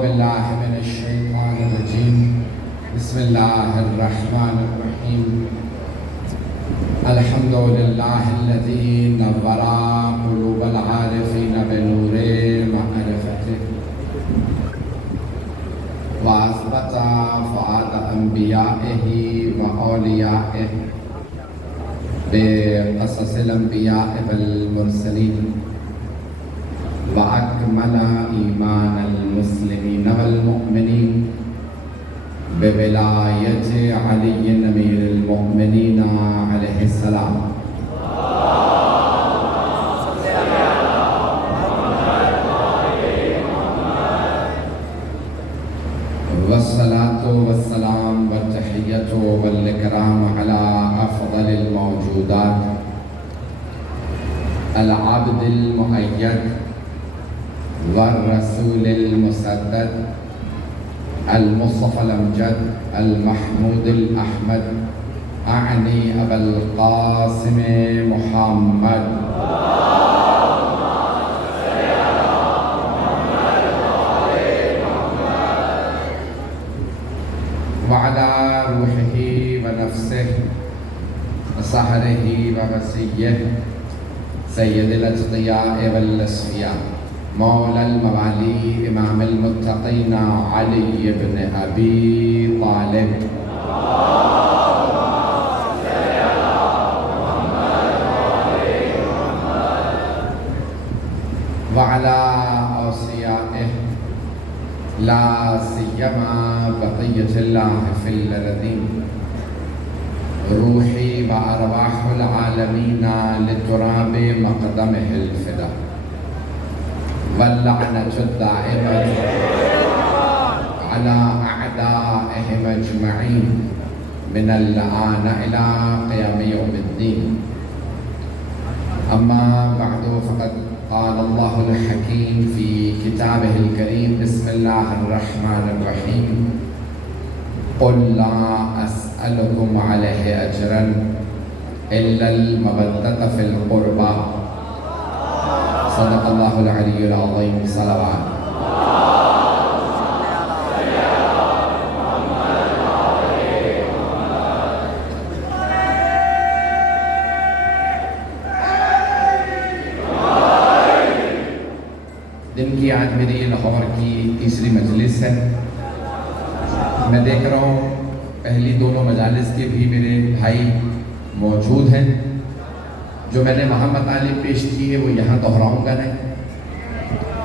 باللہ من الشیطان الرجیم بسم اللہ الرحمن الرحیم الحمدللہ الذی نور قلوب العارفین بنور معرفته واثبت فؤاد انبیائه واولیائه بقصص الانبیاء والمرسلین وأكمل إيمان المسلمين والمؤمنين بولاية علي أمير المؤمنين عليه السلام والصلاة والسلام والتحية والإكرام على أفضل الموجودات العبد المؤيد والرسول المسدد المصطفى الأمجد المحمود الأحمد أعني أبا القاسم محمد وعلى روحه ونفسه وسهره ووصيه سيد الأتقياء والأصفياء مولا الموالي امام المتقين علي بن ابي طالب وعلى اوصيائه لا سيما بقية الله في الارضين روحي وارواح العالمين لتراب مقدمه الفداء واللعنة الدائمة على أعدائهم أجمعين من الآن إلى قيام يوم الدين أما بعد فقد قال الله الحكيم في كتابه الكريم بسم الله الرحمن الرحيم قل لا أسألكم عليه أجرا إلا المودة في القربى صدق اللہ العلی العظیم صلوات دن کی آج میری لاہور کی تیسری مجلس ہے میں دیکھ رہا ہوں پہلی دونوں مجالس کے بھی میرے بھائی موجود ہیں جو میں نے وہاں مطالب پیش کیے وہ یہاں دہراؤں گا نہیں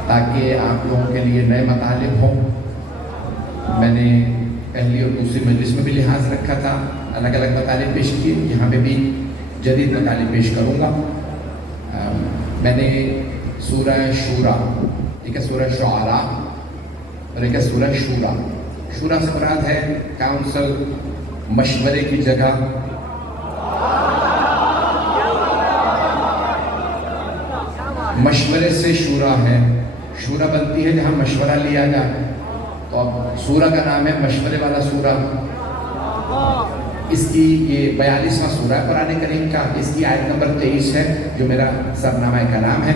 تاکہ آپ لوگوں کے لیے نئے مطالب ہوں میں نے پہلی اور دوسری مجلس میں بھی لحاظ رکھا تھا الگ الگ مطالب پیش کیے یہاں پہ بھی جدید مطالب پیش کروں گا میں نے سورہ شورا ایک ہے سورہ شعراء اور ایک ہے سورہ شورا شورا سے مراد ہے کاؤنسل مشورے کی جگہ مشورے سے شورا ہے شورا بنتی ہے جہاں مشورہ لیا جائے تو اب سورہ کا نام ہے مشورے والا سورہ اس کی یہ 42واں سورہ ہے قرآن کریم کا اس کی آیت نمبر 23 ہے جو میرا سرنامہ کلام ہے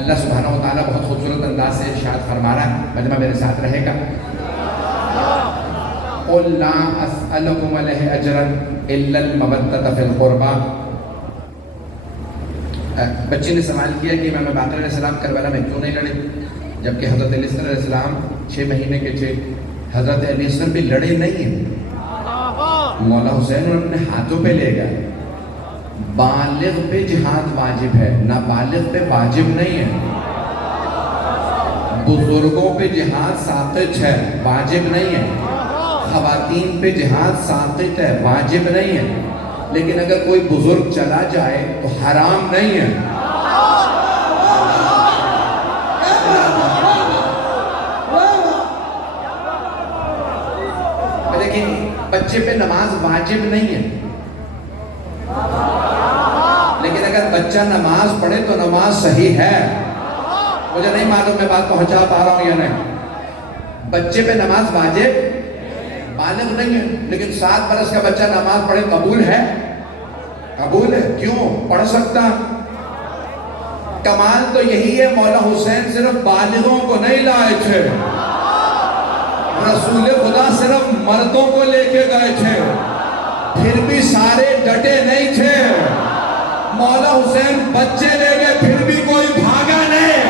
اللہ سبحانہ و تعالیٰ بہت خوبصورت انداز سے ارشاد فرما رہا ہے مجمع میرے ساتھ رہے گا قُلْ لَا أَسْأَلُكُمْ عَلَيْهِ أَجْرًا إِلَّا الْمَوَدَّةَ فِي الْقُرْبَى بچے نے سوال کیا کہ امام باقر علیہ السلام کربلا میں کیوں نہیں لڑے جبکہ حضرت علی علیہ السلام 6 مہینے کے تھے حضرت علی بھی لڑے نہیں ہیں مولا حسین انہوں نے ہاتھوں پہ لے گئے بالغ پہ جہاد واجب ہے نابالغ پہ واجب نہیں ہے بزرگوں پہ جہاد ساقط ہے واجب نہیں ہے خواتین پہ جہاد ساقط ہے واجب نہیں ہے لیکن اگر کوئی بزرگ چلا جائے تو حرام نہیں ہے لیکن بچے پہ نماز واجب نہیں ہے لیکن اگر بچہ نماز پڑھے تو نماز صحیح ہے مجھے نہیں معلوم میں بات پہنچا پا رہا ہوں یا نہیں بچے پہ نماز واجب بالغ نہیں ہے لیکن 7 برس کا بچہ نماز پڑھے قبول ہے قبول ہے کیوں پڑھ سکتا کمال تو یہی ہے مولا حسین صرف بالغوں کو نہیں لائے تھے رسول خدا صرف مردوں کو لے کے گئے تھے، پھر بھی سارے ڈٹے نہیں تھے۔ مولا حسین بچے لے گئے، پھر بھی کوئی بھاگا نہیں۔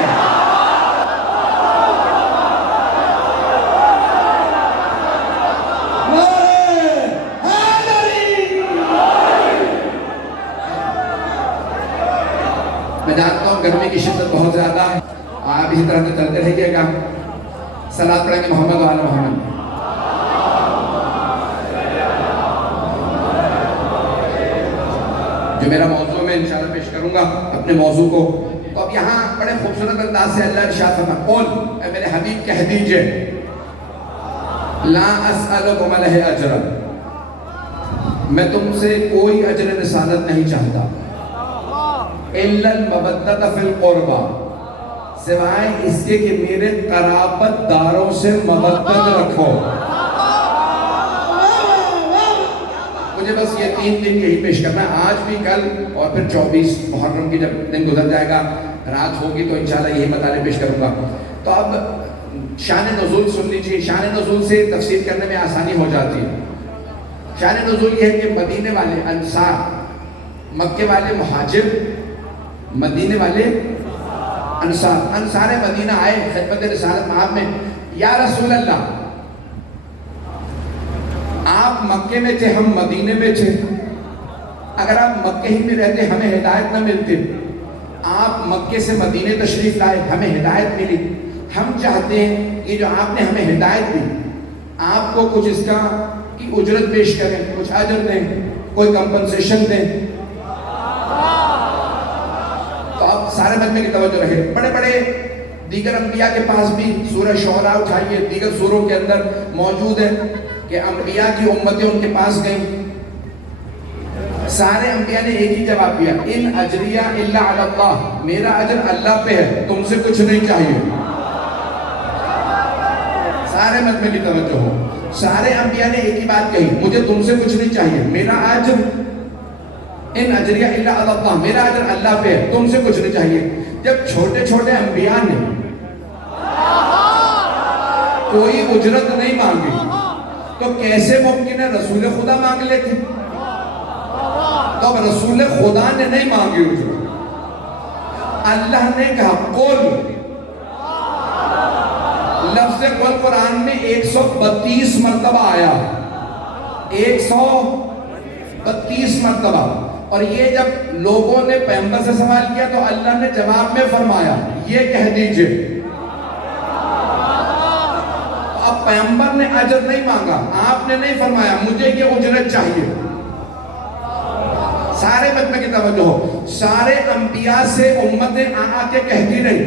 میں جانتا ہوں گرمی کی شدت بہت زیادہ ہے، آپ اسی طرح سے چلتے رہیے گا۔ صلاۃ پڑھیں گے محمد و آل محمد۔ جو میرا موضوع میں انشاءاللہ پیش کروں گا اپنے موضوع کو، تو اب یہاں بڑے خوبصورت انداز سے اللہ ارشاد فرماتا ہے، قول اے میرے حبیب کہہ دیجئے، لا اسألکم علیہ اجرا، میں تم سے کوئی اجر رسالت نہیں چاہتا، الا المودۃ فی القربى، سوائے اس کے کہ میرے قرابت داروں سے مودت رکھو۔ مجھے بس یہ 3 دن یہی پیش کرنا ہے، آج بھی، کل اور پھر 24 محرم کی جب دن گزر جائے گا، رات ہوگی تو انشاءاللہ یہی مطالعے پیش کروں گا۔ تو اب شان نزول سن لیجیے، شان نزول سے تفسیر کرنے میں آسانی ہو جاتی ہے۔ شان نزول یہ ہے کہ مدینے والے انصار، مکے والے مہاجر، مدینے والے انصار مدینہ آئے خدمت رسالت مآب میں، یا رسول اللہ آپ مکے میں تھے، ہم مدینے میں تھے، اگر آپ مکے ہی میں رہتے ہمیں ہدایت نہ ملتی، آپ مکے سے مدینے تشریف لائے ہمیں ہدایت ملی، ہم چاہتے ہیں یہ جو آپ نے ہمیں ہدایت دی آپ کو کچھ اس کا کی اجرت پیش کریں، کچھ اجر دیں، کوئی کمپنسیشن دیں۔ تو اب سارے مجمع کی توجہ رہے، بڑے بڑے دیگر انبیاء کے پاس بھی سورہ شعراء اٹھائیے، دیگر سوروں کے اندر موجود ہے کہ انبیاء کی امتیں ان کے پاس گئیں، سارے انبیاء نے ایک ہی جواب دیا، ان اجریہ الا علی اللہ، میرا اجر اللہ پہ ہے، تم سے کچھ نہیں چاہیے۔ سارے مجمع کی توجہ ہو، سارے انبیاء نے ایک ہی بات کہی، مجھے تم سے کچھ نہیں چاہیے، میرا اجر ان اجریہ الا علی اللہ، میرا اجر اللہ پہ ہے، تم سے کچھ نہیں چاہیے۔ جب چھوٹے چھوٹے انبیاء نے کوئی اجرت نہیں مانگی تو کیسے ممکن ہے رسول خدا مانگ لیتے؟ تو اب رسول خدا نے نہیں مانگی اجرت، اللہ نے کہا قل، لفظ قل قرآن میں 132 مرتبہ آیا، 132 مرتبہ، اور یہ جب لوگوں نے پیغمبر سے سوال کیا تو اللہ نے جواب میں فرمایا یہ کہہ دیجئے۔ اب پیغمبر نے اجر نہیں مانگا، آپ نے نہیں فرمایا مجھے یہ اجرت چاہیے۔ سارے مجمع کی توجہ ہو، سارے انبیاء سے امتیں آ کے کہتی رہی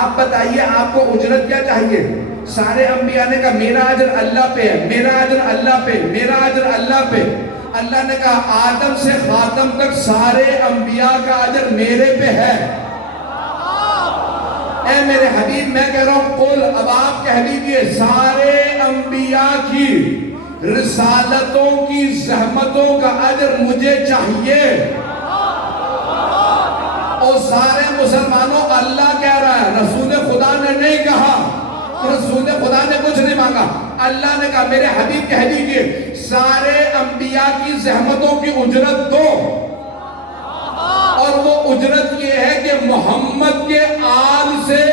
آپ بتائیے آپ کو اجرت کیا چاہیے؟ سارے انبیاء نے کہا میرا اجر اللہ پہ ہے، میرا اجر اللہ پہ، میرا اجر اللہ پہ۔ اللہ نے کہا آدم سے خاتم تک سارے انبیاء کا اجر میرے پہ ہے۔ اے میرے حبیب میں کہہ رہا ہوں قل، اب آپ کہہ دیجئے سارے انبیاء کی رسالتوں کی زحمتوں کا اجر مجھے چاہیے۔ اور سارے مسلمانوں اللہ کہہ رہا ہے، رسول خدا نے نہیں کہا، رسول خدا نے کچھ نہیں مانگا، اللہ نے کہا میرے حبیب کہہ دیجئے سارے انبیاء کی زحمتوں کی اجرت دو، اور وہ اجرت یہ ہے کہ محمد کے آل سے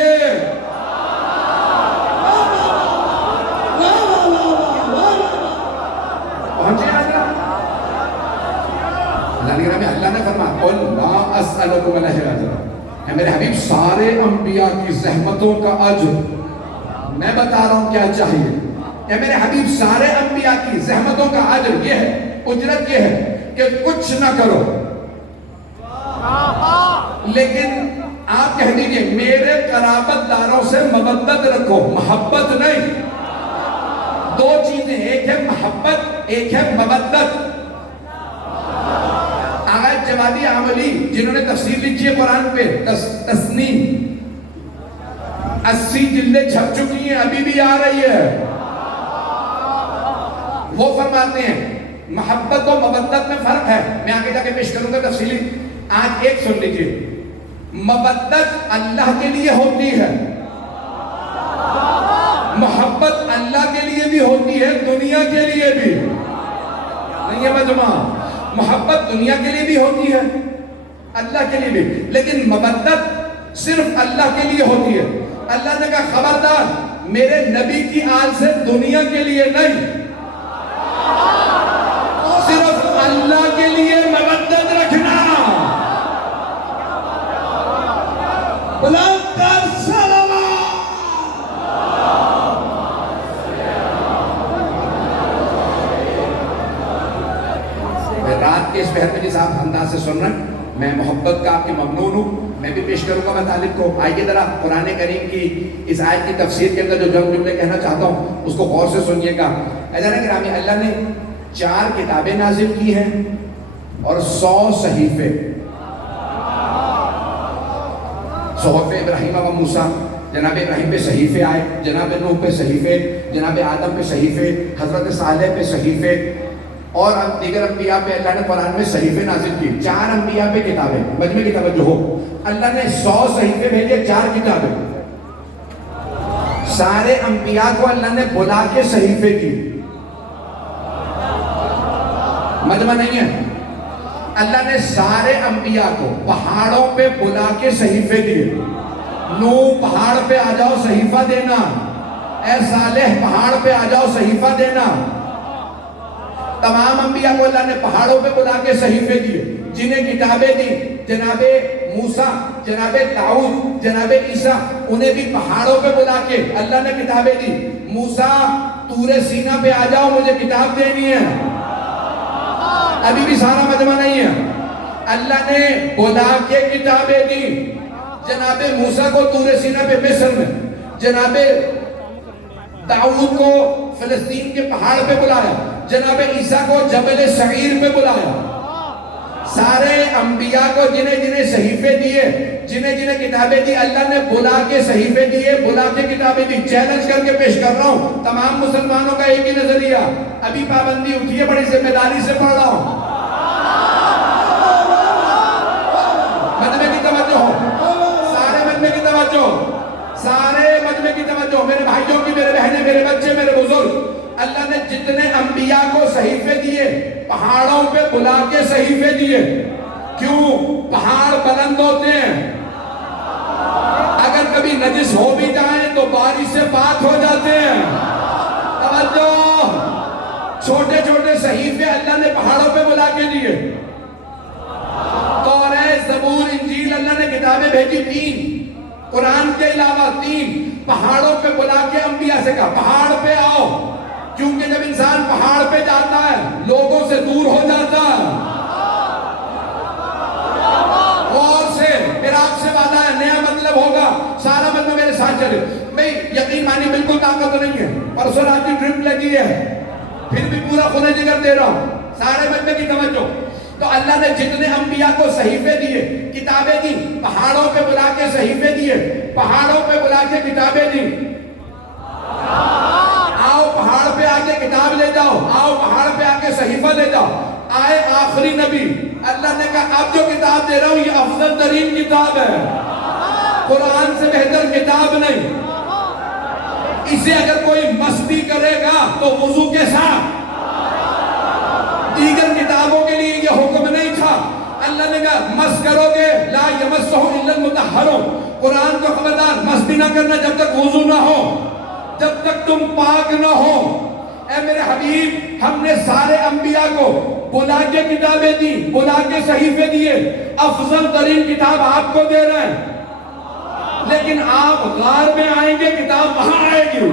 پہنچے اللہ نے فرمایا قل لا اسألکم علیہ اجرا، میرے حبیب سارے انبیاء کی زحمتوں کا اجر میں بتا رہا ہوں کیا چاہیے۔ اے میرے حبیب سارے انبیاء کی زحمتوں کا اجر یہ ہے، اجرت یہ ہے کہ کچھ نہ کرو، لیکن آپ کہہ دیجئے میرے قرابت داروں سے مودت رکھو، محبت نہیں۔ دو چیزیں، ایک ہے محبت، ایک ہے مودت۔ آغا جوادی عاملی جنہوں نے تفسیر لکھی ہے قرآن پہ، تسنیم 80 جلدیں چھپ چکی ہیں، ابھی بھی آ رہی ہے، وہ فرماتے ہیں محبت و مودت میں فرق ہے، میں آگے جا کے پیش کروں گا تفصیلی۔ آج ایک سن لیجئے، مودت اللہ کے لیے ہوتی ہے، محبت اللہ کے بھی ہوتی ہے دنیا کے لیے بھی نہیں ہے مجمع. محبت دنیا کے لیے بھی ہوتی ہے اللہ کے لیے بھی, لیکن مودت صرف اللہ کے لیے ہوتی ہے. اللہ نے کہا خبردار میرے نبی کی آل سے دنیا کے لیے نہیں, صرف اللہ کے لیے مودت رکھنا. بلند کر صلوات. رات کے اس پہر میں جس آپ انداز سے سن رہے ہیں, میں محبت کا آپ کے ممنون ہوں. میں بھی پیش کروں گا میں طالب کو. آئیے ذرا قرآن کریم کی اس آیت کی تفسیر کے اندر جو جملے کہنا چاہتا ہوں اس کو غور سے سنیے گا. حضرات گرامی, اللہ نے 4 کتابیں نازل کی ہیں اور 100 صحیفے. صحف ابراہیم و موسیٰ, جناب ابراہیم پہ صحیفے آئے, جناب نوح پہ صحیفے, جناب آدم پہ صحیفے, حضرت صالح پہ صحیفے, اور دیگر انبیاء پہ اللہ نے قرآن میں صحیفے نازل کی. 4 انبیاء پہ کتابیں, مجمع کی توجہ ہو, اللہ نے 100 صحیفے بھیجے, 4 کتابیں. سارے انبیاء کو اللہ نے بلا کے صحیفے کی. مجمع نہیں ہے, اللہ نے سارے انبیاء کو پہاڑوں پہ بلا کے صحیفے دیے. نوح پہاڑ پہ آ جاؤ صحیفہ دینا, اے صالح پہاڑ پہ آ جاؤ صحیفہ دینا. تمام انبیاء کو اللہ نے پہاڑوں پہ بلا کے صحیفے دیے, جنہیں کتابیں دی. جناب موسیٰ, جناب داؤد, جناب عیسیٰ, انہیں بھی پہاڑوں پہ بلا کے اللہ نے کتابیں دی. موسیٰ طور سینہ پہ آ جاؤ مجھے کتاب دینی ہے. ابھی بھی سارا مجمع نہیں ہے, اللہ نے بلا کے کتابیں دی. جناب موسیٰ کو طور سینہ پہ مصر میں, جناب داؤد کو فلسطین کے پہاڑ پہ بلایا, جناب عیسیٰ کو جبل سعیر پہ بلایا. سارے انبیاء کو جنہیں جنہیں صحیفے دیے, جنہیں جنہیں کتابیں دی, اللہ نے بلا کے صحیفے دیے, بلا کے کتابیں دی. چیلنج کر کے پیش کر رہا ہوں تمام مسلمانوں کا ایک ہی نظریہ, ابھی پابندی اٹھی ہے, بڑی ذمہ داری سے پڑھ رہا ہوں. مجمع کی توجہ ہو, سارے مجمع کی توجہ, سارے مجمع کی توجہ, میرے بھائیوں کی, میرے بہنیں, میرے بچے, میرے بزرگ. اللہ نے جتنے انبیاء کو صحیفے دیے پہاڑوں پہ بلا کے صحیفے دیے. کیوں؟ پہاڑ بلند ہوتے ہیں, اگر کبھی نجس ہو بھی جائیں تو بارش سے پاک ہو جاتے ہیں. توجہ, چھوٹے چھوٹے صحیفے اللہ نے پہاڑوں پہ بلا کے دیے. توریت, زبور, انجیل, اللہ نے کتابیں بھیجی 3, قرآن کے علاوہ 3. پہاڑوں پہ بلا کے انبیاء سے کہا پہاڑ پہ آؤ, کیونکہ جب انسان پہاڑ پہ جاتا ہے لوگوں سے دور ہو جاتا ہے. اور سے میرا آپ سے وعدہ ہے, نیا مطلب ہوگا, سارا مطلب میرے ساتھ چلے. میں یقین مانی بالکل طاقت نہیں ہے, پرسوں رات کی ڈرپ لگی ہے, پھر بھی پورا خون جگر دے رہا ہوں. سارے مجمع کی توجہ. تو اللہ نے جتنے انبیاء کو صحیفے دیے, کتابیں دی, پہاڑوں پہ بلا کے صحیفے دیے, پہاڑوں پہ بلا کے کتابیں دی. آؤ پہاڑ پہ آ کے کتاب لے جاؤ, آؤ پہاڑ پہ آ کے صحیفہ لے جاؤ. آئے آخری نبی, اللہ نے کہا اب جو کتاب دے رہا ہوں یہ افضل ترین کتاب ہے, قرآن سے بہتر کتاب نہیں. اسے اگر کوئی مستی کرے گا تو وضو کے ساتھ, دیگر کتابوں کے لیے یہ حکم نہیں تھا. اللہ نے کہا مس کرو گے لا یمسہ الا المطہرون, قرآن کو خبردار مستی نہ کرنا جب تک وضو نہ ہو, جب تک تم پاک نہ ہو. اے میرے حبیب, ہم نے سارے انبیاء کو بلا کے کتابیں دی, بلا کے صحیفے دیے. افضل ترین کتاب آپ کو دے رہے ہیں, لیکن آپ غار میں آئیں گے کتاب وہاں آئے گی,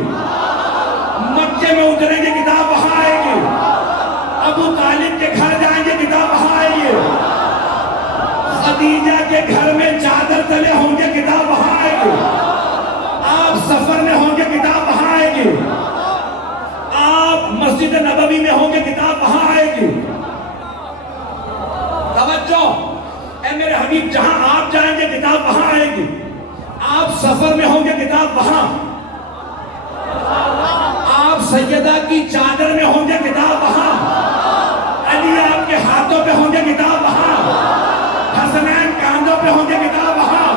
مکے میں اتریں گے کتاب وہاں آئے گی, ابو طالب کے گھر جائیں گے کتاب وہاں آئے گی, خدیجہ کے گھر میں چادر تلے ہوں گے کتاب وہاں آئے گی, آپ سفر میں ہوں گے کتاب وہاں آئے گی, آپ مسجد نبوی میں ہوں گے کتاب وہاں آئے گی. توجہ, اے میرے حبیب, جہاں آپ جائیں گے کتاب وہاں آئے گی, آپ سفر میں ہوں گے کتاب وہاں, آپ سیدہ کی چادر میں ہوں گے کتاب وہاں, علی آپ کے ہاتھوں پہ ہوں گے کتاب وہاں, حسنین کاندھوں پہ ہوں گے کتاب وہاں,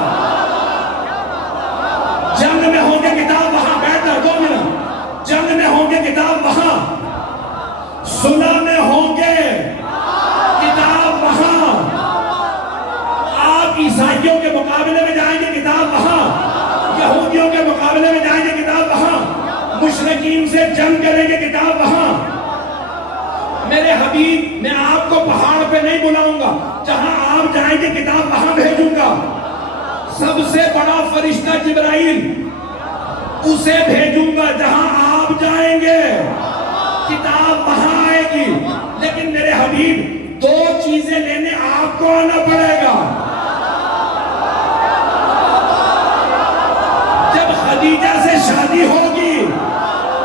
جنگ میں ہوں گے کتاب وہاں, بیٹھ جاؤ 2 منٹ, جنگ میں ہوں گے کتاب مشرکین سے جنگ کریں گے کتاب وہاں. میرے حبیب میں آپ کو پہاڑ پہ نہیں بلاؤں گا, جہاں آپ جائیں گے کتاب وہاں بھیجوں گا. سب سے بڑا فرشتہ جبرائیل, اسے بھیجوں گا جہاں آپ جائیں گے, کتاب وہاں آئے گی. لیکن میرے حبیب 2 چیزیں لینے آپ کو آنا پڑے گا. جب خدیجہ سے شادی ہوگی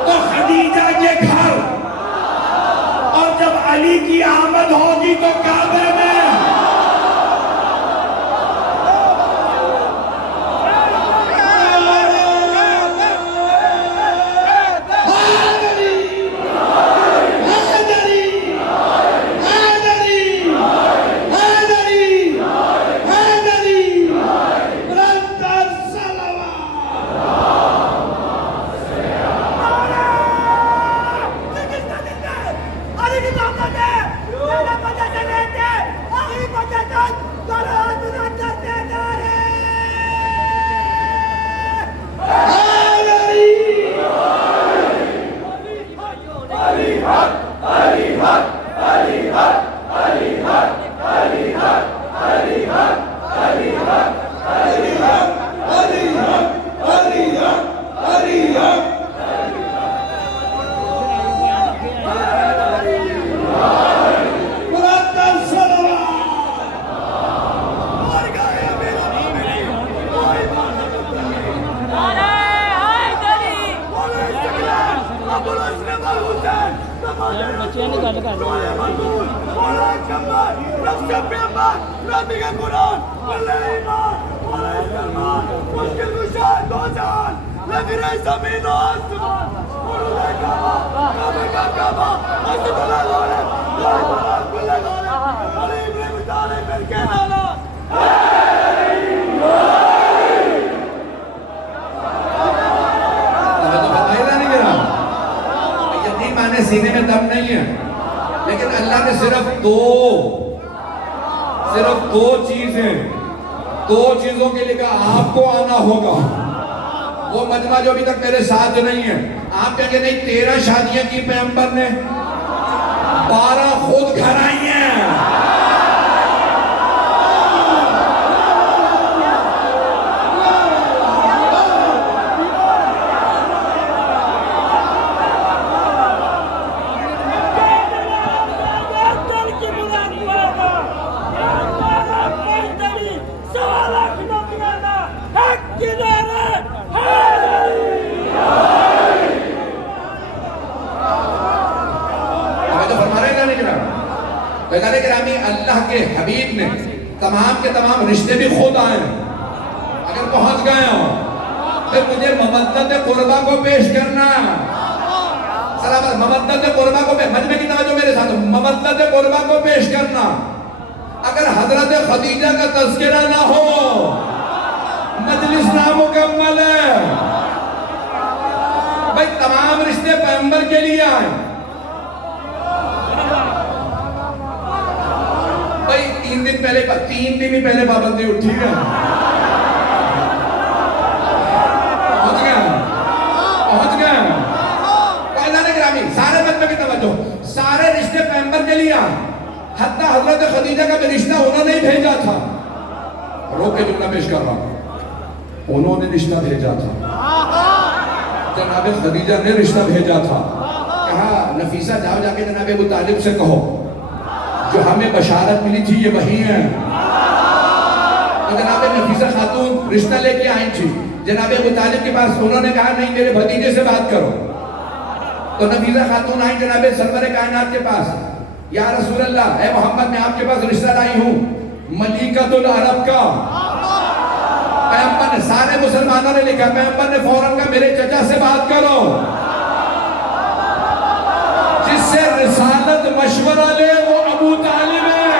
تو خدیجہ کے گھر, اور جب علی کی آمد ہوگی تو کعبے میں. سینے میں دم نہیں ہے, لیکن اللہ نے صرف دو چیزوں کے لیے کہا آپ کو آنا ہوگا. وہ مجمع جو ابھی تک میرے ساتھ نہیں ہے, آپ کہیں گے نہیں 13 شادیاں کی پیغمبر نے, 12 خود گھر آئی ہیں. بیدار گرامی, اللہ کے حبیب نے تمام کے تمام رشتے بھی خود آئے ہیں. اگر پہنچ گئے ہوں پھر مجھے ممدد قربہ کو پیش کرنا. سلامت, ممدد قربہ کو, مجمع کی توجہ میرے ساتھ, ممدد قربہ کو پیش کرنا. اگر حضرت خدیجہ کا تذکرہ نہ ہو مجلس نامکمل ہے. بھائی تمام رشتے پیغمبر کے لیے آئے. 3 دن ہی پہلے پابندی اٹھی ہے. پہنچ گیا. قائدان گرامی, سارے مجمع کی توجہ, سارے رشتے پیغمبر کے لیے آئے. حتی حضرت خدیجہ کا بھی رشتہ انہوں نے ہی بھیجا تھا. روک کے جملہ پیش کر رہا ہوں, انہوں نے رشتہ بھیجا تھا. جناب خدیجہ نے رشتہ بھیجا تھا. کہا نفیسہ جاؤ جا کے جناب ابو طالب سے کہو جو ہمیں بشارت ملی تھی یہ وہی ہیں. تو جناب نفیسہ خاتون رشتہ لے کے آئی تھی جناب ابو طالب کے پاس. انہوں نے کہا نہیں میرے بھتیجے سے بات کرو. تو نفیسہ خاتون آئی جناب سرور کائنات کے پاس. یا رسول اللہ, اے محمد, میں آپ کے پاس رشتہ لائی ہوں ملیکۃ العرب کا. پیغمبر نے, سارے مسلمانوں نے لکھا, پیغمبر نے فوراً کہا میرے چچا سے بات کرو جس سے رسالت مشورہ لے وہ ابو طالب ہے.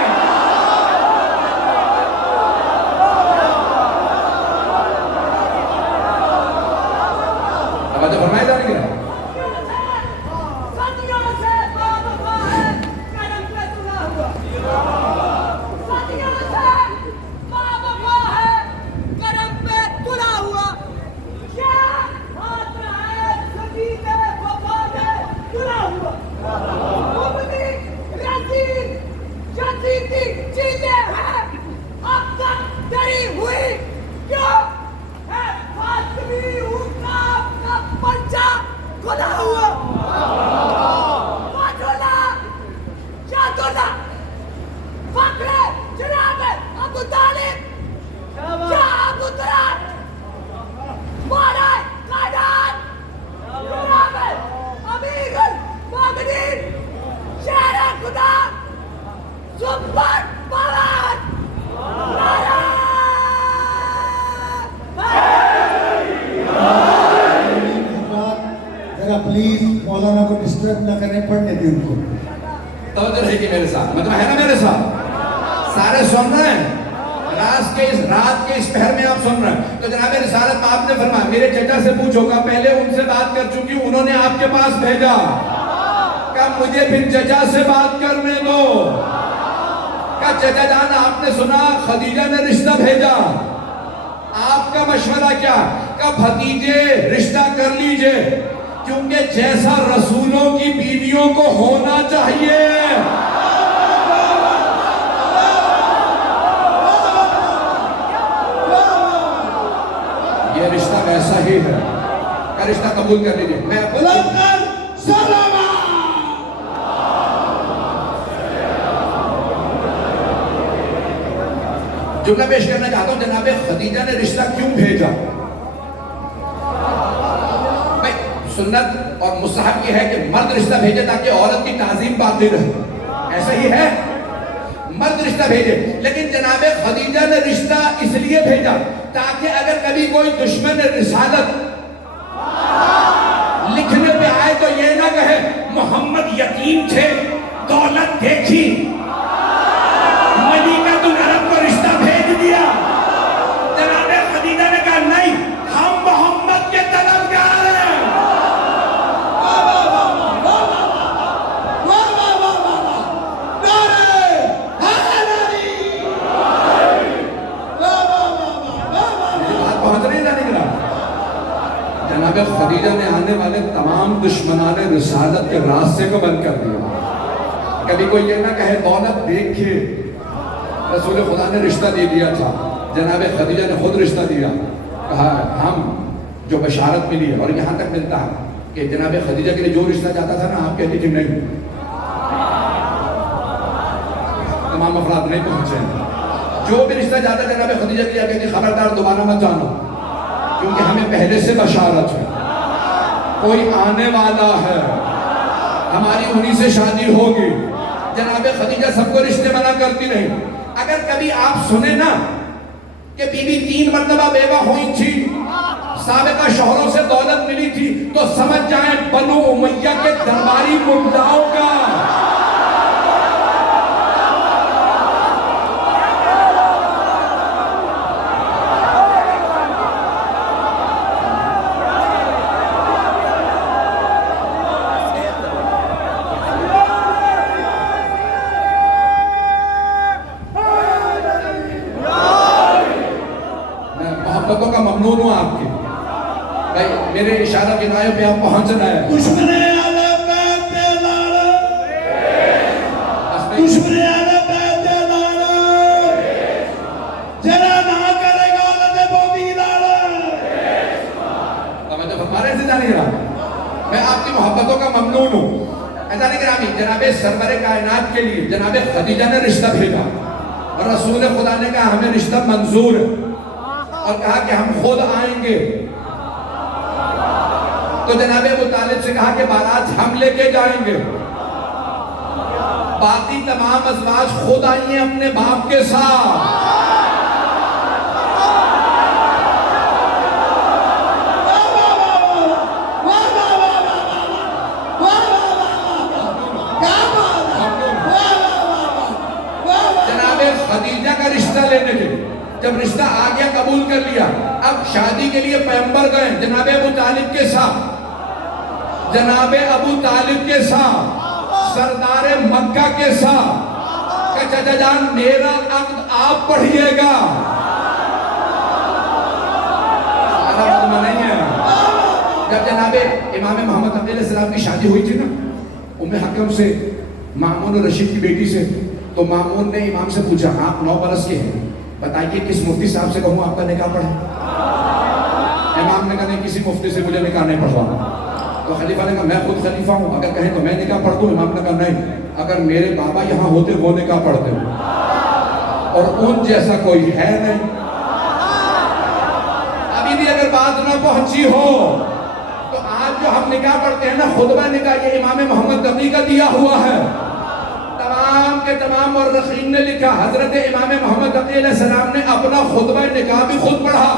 اب آج فرمائے جانے گا کہا پلیز مولانا کو ڈسٹرب نہ کریں، پڑھنے دیں ان کو. توجہ رہے گی میرے ساتھ، مطلب ہے نا میرے ساتھ سارے سن رہے ہیں؟ رات کے اس پہر میں آپ سن رہے ہیں. تو جناب رسالت میں آپ نے فرمایا میرے چچا سے پوچھو کہ پہلے ان سے بات کر چکی ہوں، انہوں نے آپ کے پاس بھیجا کہ مجھے پھر چچا سے بات کرنے دو. کہ چچا جان آپ نے سنا خدیجہ نے رشتہ بھیجا، آپ کا مشورہ کیا؟ کہ بھتیجے رشتہ کر لیجئے، کیونکہ جیسا رسولوں کی بیویوں کو ہونا چاہیے. یہ رشتہ ویسا ہی ہے کہ رشتہ قبول کر لیجئے. میں جملہ پیش کرنا چاہتا ہوں، جناب خدیجہ نے رشتہ کیوں بھیجا؟ بھائی سنت اور مستحب یہ ہے کہ مرد رشتہ بھیجے تاکہ عورت کی تعظیم باقی رہے، ایسا ہی ہے، مرد رشتہ بھیجے. لیکن جناب خدیجہ نے رشتہ اس لیے بھیجا تاکہ اگر کبھی کوئی دشمن رسالت لکھنے پہ آئے تو یہ نہ کہے محمد یتیم تھے، دولت دیکھی، ملیکۃ العرب کو رشتہ بھیج دیا. جناب خدیجہ نے کہا نہیں، ہم محمد کے طلبگار ہیں. جناب خدیجہ نے آنے والے تمام دشمنان رسالت کے راستے کو بند کر دیا. کبھی کوئی یہ نہ کہے دولت دیکھ کے رسول خدا نے رشتہ دے دیا تھا، جناب خدیجہ نے خود رشتہ دیا. کہا ہم جو بشارت ملی ہے، اور یہاں تک ملتا ہے کہ جناب خدیجہ کے لیے جو رشتہ جاتا تھا نا، آپ کہتی تھی نہیں، تمام افراد نہیں پہنچے. جو بھی رشتہ جاتا جناب خدیجہ کے لیے کہتی خبردار دوبارہ مت جانا، کیونکہ ہمیں پہلے سے بشارت ہے، کوئی آنے والا ہے، ہماری انہی سے شادی ہوگی. جناب خدیجہ سب کو رشتے منع کرتی نہیں. اگر کبھی آپ سنیں نا کہ بی بی 3 مرتبہ بیوہ ہوئی تھی، سابقہ شوہروں سے دولت ملی تھی، تو سمجھ جائیں بنو امیہ کے درباری ممتاؤں کا. محبتوں کا ممنون ہوں آپ کے بھائی، میرے اشارہ کنایوں پہ آپ پہنچنا ہے. دشمن اہل بیت پہ لاڑ، دشمن اہل بیت پہ لاڑ، جرا نہ کرے گا لدے بودی لاڑ. توجہ فرما رہے ہیں زندہ نہیں رہا. میں آپ کی محبتوں کا ممنون ہوں. ایسا نہیں گرامی، جناب سرور کائنات کے لیے جناب خدیجہ نے رشتہ بھیجا، اور رسول خدا نے کہا ہمیں رشتہ منظور ہے، اور کہا کہ ہم خود آئیں گے. تو جناب ابو طالب سے کہا کہ بارات ہم لے کے جائیں گے. باقی تمام ازواج خود آئی ہیں اپنے باپ کے ساتھ. جناب خدیجہ کا رشتہ لینے کے جب رشتہ آ گیا، قبول کر لیا، اب شادی کے لیے پیغمبر گئے جناب ابو طالب کے ساتھ. جناب ابو طالب کے ساتھ، سردار مکہ کے ساتھ، کہ چچا جان میرا عقد آپ پڑھیے گا. سارا مطمئن نہیں ہے. جب جناب امام محمد علیہ السلام کی شادی ہوئی تھی نا ام حکم سے، مامون رشید کی بیٹی سے، تو مامون نے امام سے پوچھا آپ 9 برس کے ہیں، بتائیے کس مفتی صاحب سے کہوں آپ کا نکاح پڑھیں؟ امام نے کہا نہیں، کسی مفتی سے مجھے نکاح نہیں پڑھوانا. تو خلیفہ نے کہا میں خود خلیفہ ہوں، اگر کہیں تو میں نکاح پڑھ دوں. امام نے کہا نہیں، اگر میرے بابا یہاں ہوتے وہ نکاح پڑھتے ہو، اور ان جیسا کوئی ہے نہیں. ابھی بھی اگر بات نہ پہنچی ہو تو آج جو ہم نکاح پڑھتے ہیں نا، خطبہ نکاح، یہ امام محمد تقی کا دیا ہوا ہے. تمام کے تمام مورخین نے لکھا حضرت امام محمد تقی علیہ السلام نے اپنا خطبہ نکاح بھی خود پڑھا،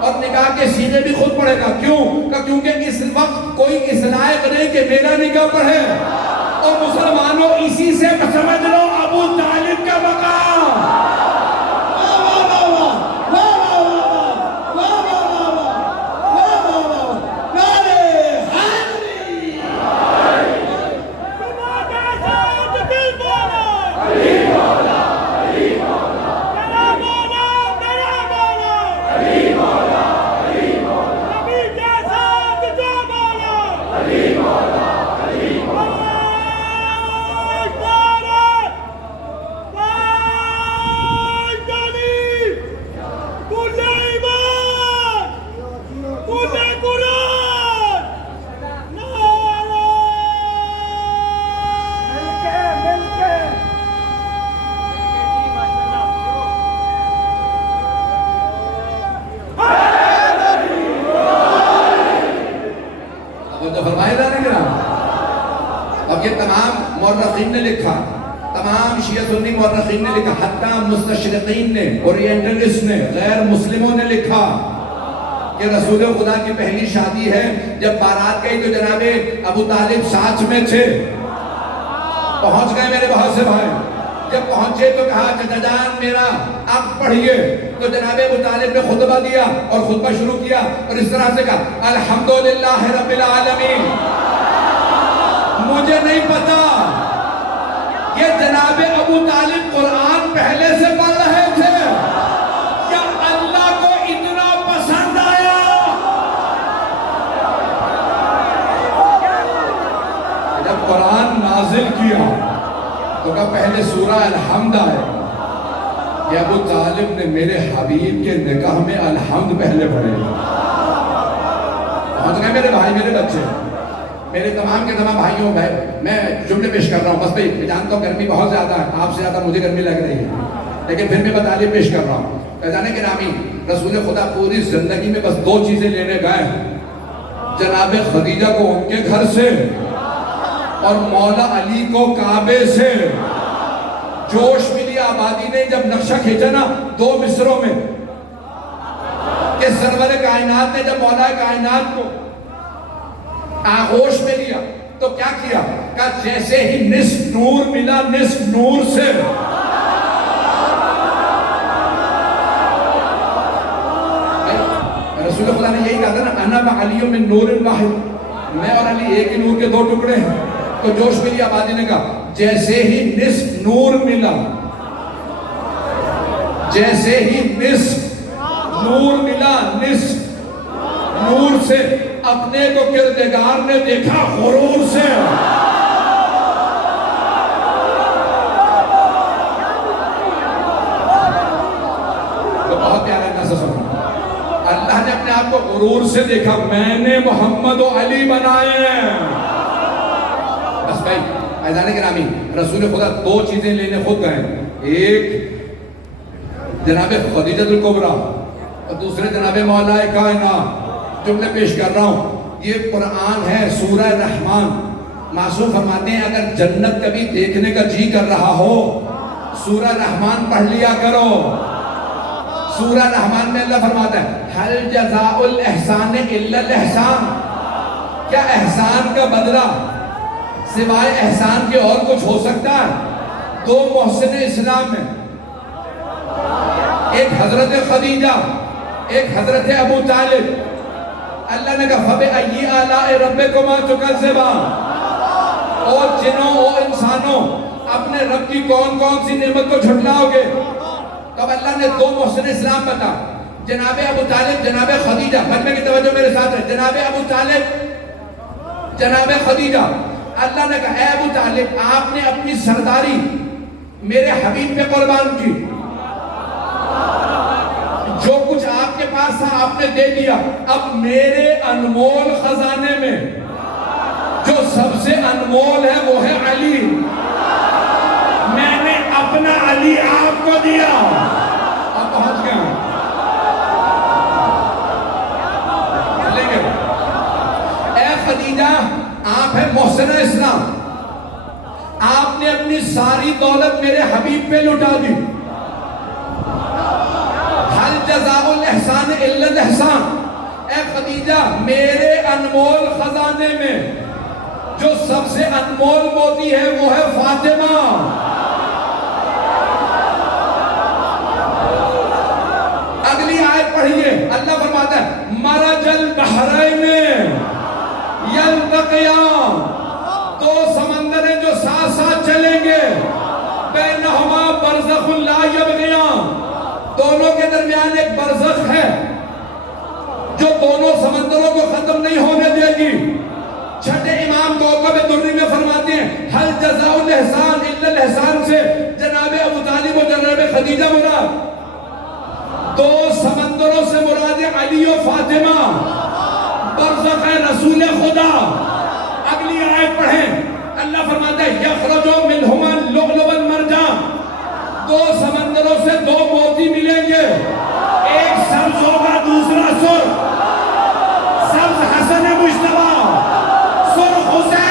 اور نکاح کے سیغے بھی خود پڑھے گا. کیوں؟ کیونکہ اس وقت کوئی اس کہ میرا نکاح پڑھے. اور مسلمانوں اسی سے سمجھ لو ابو طالب کا مقام. اب یہ تمام مورخین نے لکھا, تمام شیعہ سنی مورخین نے لکھا, حتیٰ مستشرقین نے, اورینٹلسٹ نے, غیر مسلموں نے لکھا کہ رسول خدا کی پہلی شادی ہے. جب بارات گئی تو جناب ابو طالب ساتھ میں تھے. پہنچ گئے میرے بہت سے بھائی. جب پہنچے تو کہا چچا جان میرا آپ پڑھیے. تو جناب ابو طالب نے خطبہ دیا اور خطبہ شروع کیا اور اس طرح سے کہا الحمدللہ رب العالمین. مجھے نہیں پتا یہ جناب ابو طالب قرآن پہلے سے پڑھ رہے تھے یا اللہ کو اتنا پسند آیا. جب قرآن نازل کیا تو کہا پہلے سورہ الحمد آئے. کہ ابو طالب نے میرے حبیب کے نکاح میں الحمد پہلے پڑھے. پہنچ گئے میرے بھائی, میرے بچے, میرے تمام کے تمام بھائیوں. میں جملے پیش کر رہا ہوں بس بھائی, میں جانتا ہوں گرمی بہت زیادہ ہے, آپ سے زیادہ مجھے گرمی لگ رہی ہے, لیکن پھر میں مطالب پیش کر رہا ہوں. فیضان گرامی, رسول خدا پوری زندگی میں بس 2 چیزیں لینے گئے, جناب خدیجہ کو ان کے گھر سے اور مولا علی کو کعبے سے. جوش ملی آبادی نے جب نقشہ کھینچا نا 2 مصروں میں کہ سرور کائنات نے جب مولا کائنات کو آغوش میں لیا تو کیا کیا, کہ جیسے ہی نصف نور ملا نصف نور سے رسول خدا نے یہی کہا تھا نا انا وعلی من نور واحد, میں اور علی ایک ہی نور کے 2 ٹکڑے ہیں. تو جوش ملی آبادی نے کہا جیسے ہی نصف نور ملا, جیسے ہی نصف نور ملا نصف نور سے اپنے کو کردگار نے دیکھا غرور سے. تو بہت پیارا انداز سنو, اللہ نے اپنے آپ کو غرور سے دیکھا, میں نے محمد و علی بنائے ہیں. بس بھائی عزیزان گرامی, رسول خدا 2 چیزیں لینے خود گئے. ایک جناب خدیجہ الکبریٰ اور دوسرے جناب مولا کائنات. جملے پیش کر رہا ہوں, یہ قرآن ہے سورہ رحمان. معصوم فرماتے ہیں اگر جنت کبھی دیکھنے کا جی کر رہا ہو سورہ رحمان پڑھ لیا کرو. سورہ رحمان میں اللہ فرماتا ہے حل جزاء الاحسان الا الاحسان, کیا احسان کا بدلہ سوائے احسان کے اور کچھ ہو سکتا ہے؟ 2 محسن اسلام میں, ایک حضرت خدیجہ, ایک حضرت ابو طالب. اللہ نے کہا فَبِأَيِّ آلَاءِ رَبِّكُمَا تُكَذِّبَانِ. اور جنوں اور انسانوں اپنے رب کی کون سی نعمت کو جھٹلاؤ گے؟ تب اللہ نے 2 محسن اسلام بتا, جناب ابو طالب, جناب خدیجہ. مجمع کی توجہ میرے ساتھ ہے. جناب ابو طالب, جناب خدیجہ. اللہ نے کہا اے ابو طالب آپ نے اپنی سرداری میرے حبیب پہ قربان کی, جو کچھ آپ کے پاس تھا آپ نے دے دیا. اب میرے انمول خزانے میں جو سب سے انمول ہے وہ ہے علی. میں نے اپنا علی آپ کو دیا. اب پہنچ گیا اے خدیجہ, آپ ہیں محسن اسلام, آپ نے اپنی ساری دولت میرے حبیب پہ لٹا دی. حل جزاء الاحسان الا الاحسان. اے خدیجہ میرے انمول خزانے میں جو سب سے انمول موتی ہے وہ ہے فاطمہ. اگلی آیت پڑھیے, اللہ فرماتا ہے مرج البحرین یلتقیان, دو سمندر ہیں جو ساتھ ساتھ چلیں گے, بینہما برزخ لا یبغیان, دونوں کے درمیان ایک برزخ ہے جو دونوں سمندروں کو ختم نہیں ہونے دے گی. چھٹے امام کوکب دری میں فرماتے ہیں حل جزاء الاحسان الا الاحسان سے جناب ابو طالب و جناب خدیجہ مراد, دو سمندروں سے مراد علی و فاطمہ, برزخ ہے رسول خدا. اگلی آیت پڑھیں, اللہ فرماتا ہے یخرج منہما اللؤلؤ والمرجان, دو سمندروں سے دو موتی ملیں گے, ایک سبز ہوگا دوسرا سرخ, سبز حسن مجتبی, سرخ حسین.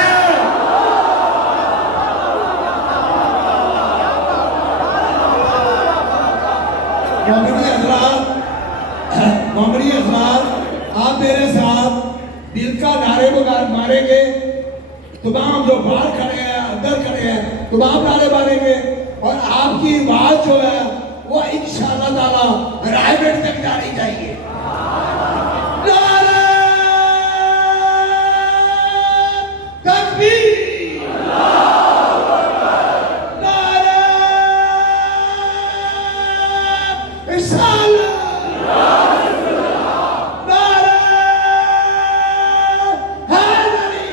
معمری حضرات, آپ میرے ساتھ دل کا نعرے ماریں گے. تمام جو باہر کھڑے ہیں اندر کھڑے ہیں تمام نعرے ماریں گے, اور آپ کی بات جو ہے وہ انشاءاللہ تعالی رائے بیٹ تک جانی چاہیے. نعرہ تکبیر, نعرہ رسالت, نعرہ حیدری,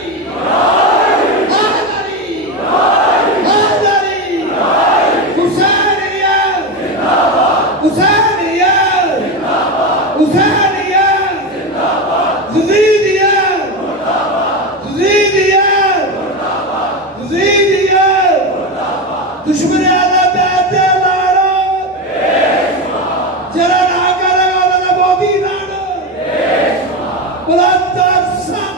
حیدری, حیدری, حسینیت, حسینیت, حسینیت, یزیدیت, یزیدیت, یزیدیت, دشمن اہل بیت لعنت, جرا نہ کرے گا نہ بودی لعنت, بلند سلام.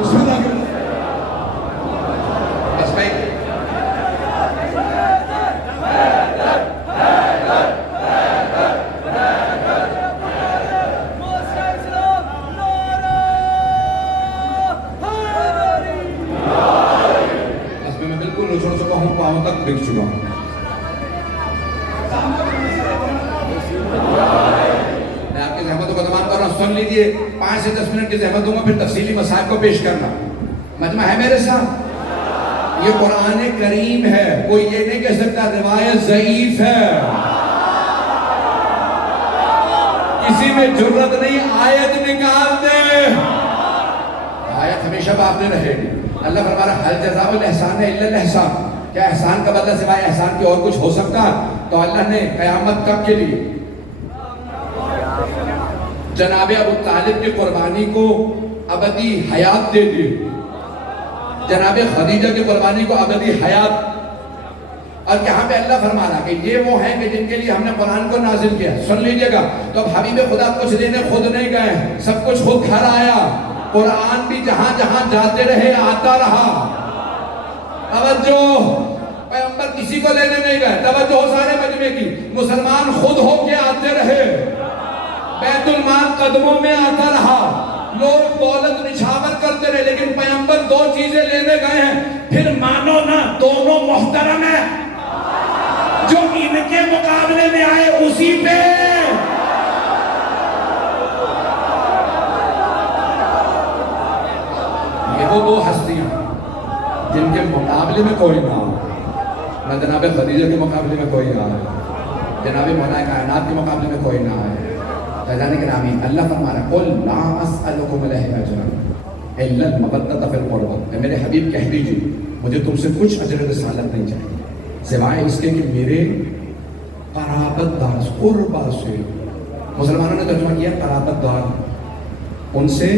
بسم اللہ کریں. بس بھائی, بس میں بالکل اچھڑ چکا ہوں, پاؤں تک بک چکا ہوں. میں آپ کی زحمتوں کو تمام کر رہا ہوں, سن لیجئے, 5 سے 10 منٹ کی زحمت دوں گا, پھر تفصیلی مسائل کو پیش کرنا. مجمع ہے میرے ساتھ؟ یہ قرآن کریم ہے, کوئی یہ نہیں کہہ سکتا روایت ضعیف ہے. کسی میں جرت نہیں, آیت نکال دے, آیت ہمیشہ باقی رہے گی. اللہ فرما رہا ہے حل جزاء الاحسان الا الاحسان, کیا احسان کا بدلہ سوائے احسان کی اور کچھ ہو سکتا؟ تو اللہ نے قیامت تک کے لیے جناب ابو طالب کی قربانی کو ابدی حیات دے دی, جناب خدیجہ کی قربانی کو ابدی حیات. اور یہاں پہ اللہ فرما رہا کہ یہ وہ ہیں کہ جن کے لیے ہم نے قرآن کو نازل کیا. سن لیجئے گا, تو اب حبیب خدا کچھ دینے خود نہیں گئے, سب کچھ خود گھر آیا. قرآن بھی جہاں جہاں جاتے رہے آتا رہا. توجہ, پیغمبر کسی کو لینے نہیں گئے, توجہ سارے مجمع کی, مسلمان خود ہو کے آتے رہے, بیت المال قدموں میں آتا رہا, لوگ دولت نچھاور کرتے رہے, لیکن پیغمبر 2 چیزیں لینے گئے ہیں. پھر مانو نا, دونوں محترم ہیں, جو ان کے مقابلے میں آئے اسی پہ. یہ وہ 2 ہستیاں جن کے مقابلے میں کوئی نہ ہو, نہ جناب خدیجہ کے مقابلے میں کوئی نہ آئے, جناب مولا کائنات کے مقابلے میں کوئی نہ آئے. فیضان کرامی, اللہ فرما رہا ہے قل لا اسألکم علیہ اجرا الا المودۃ فی القربى, میرے حبیب کہہ دیجیے مجھے تم سے کچھ اجر رسالت نہیں چاہیے سوائے اس کے کہ میرے قرابت دار, قربا سے, مسلمانوں نے ترجمہ کیا قرابت دار, ان سے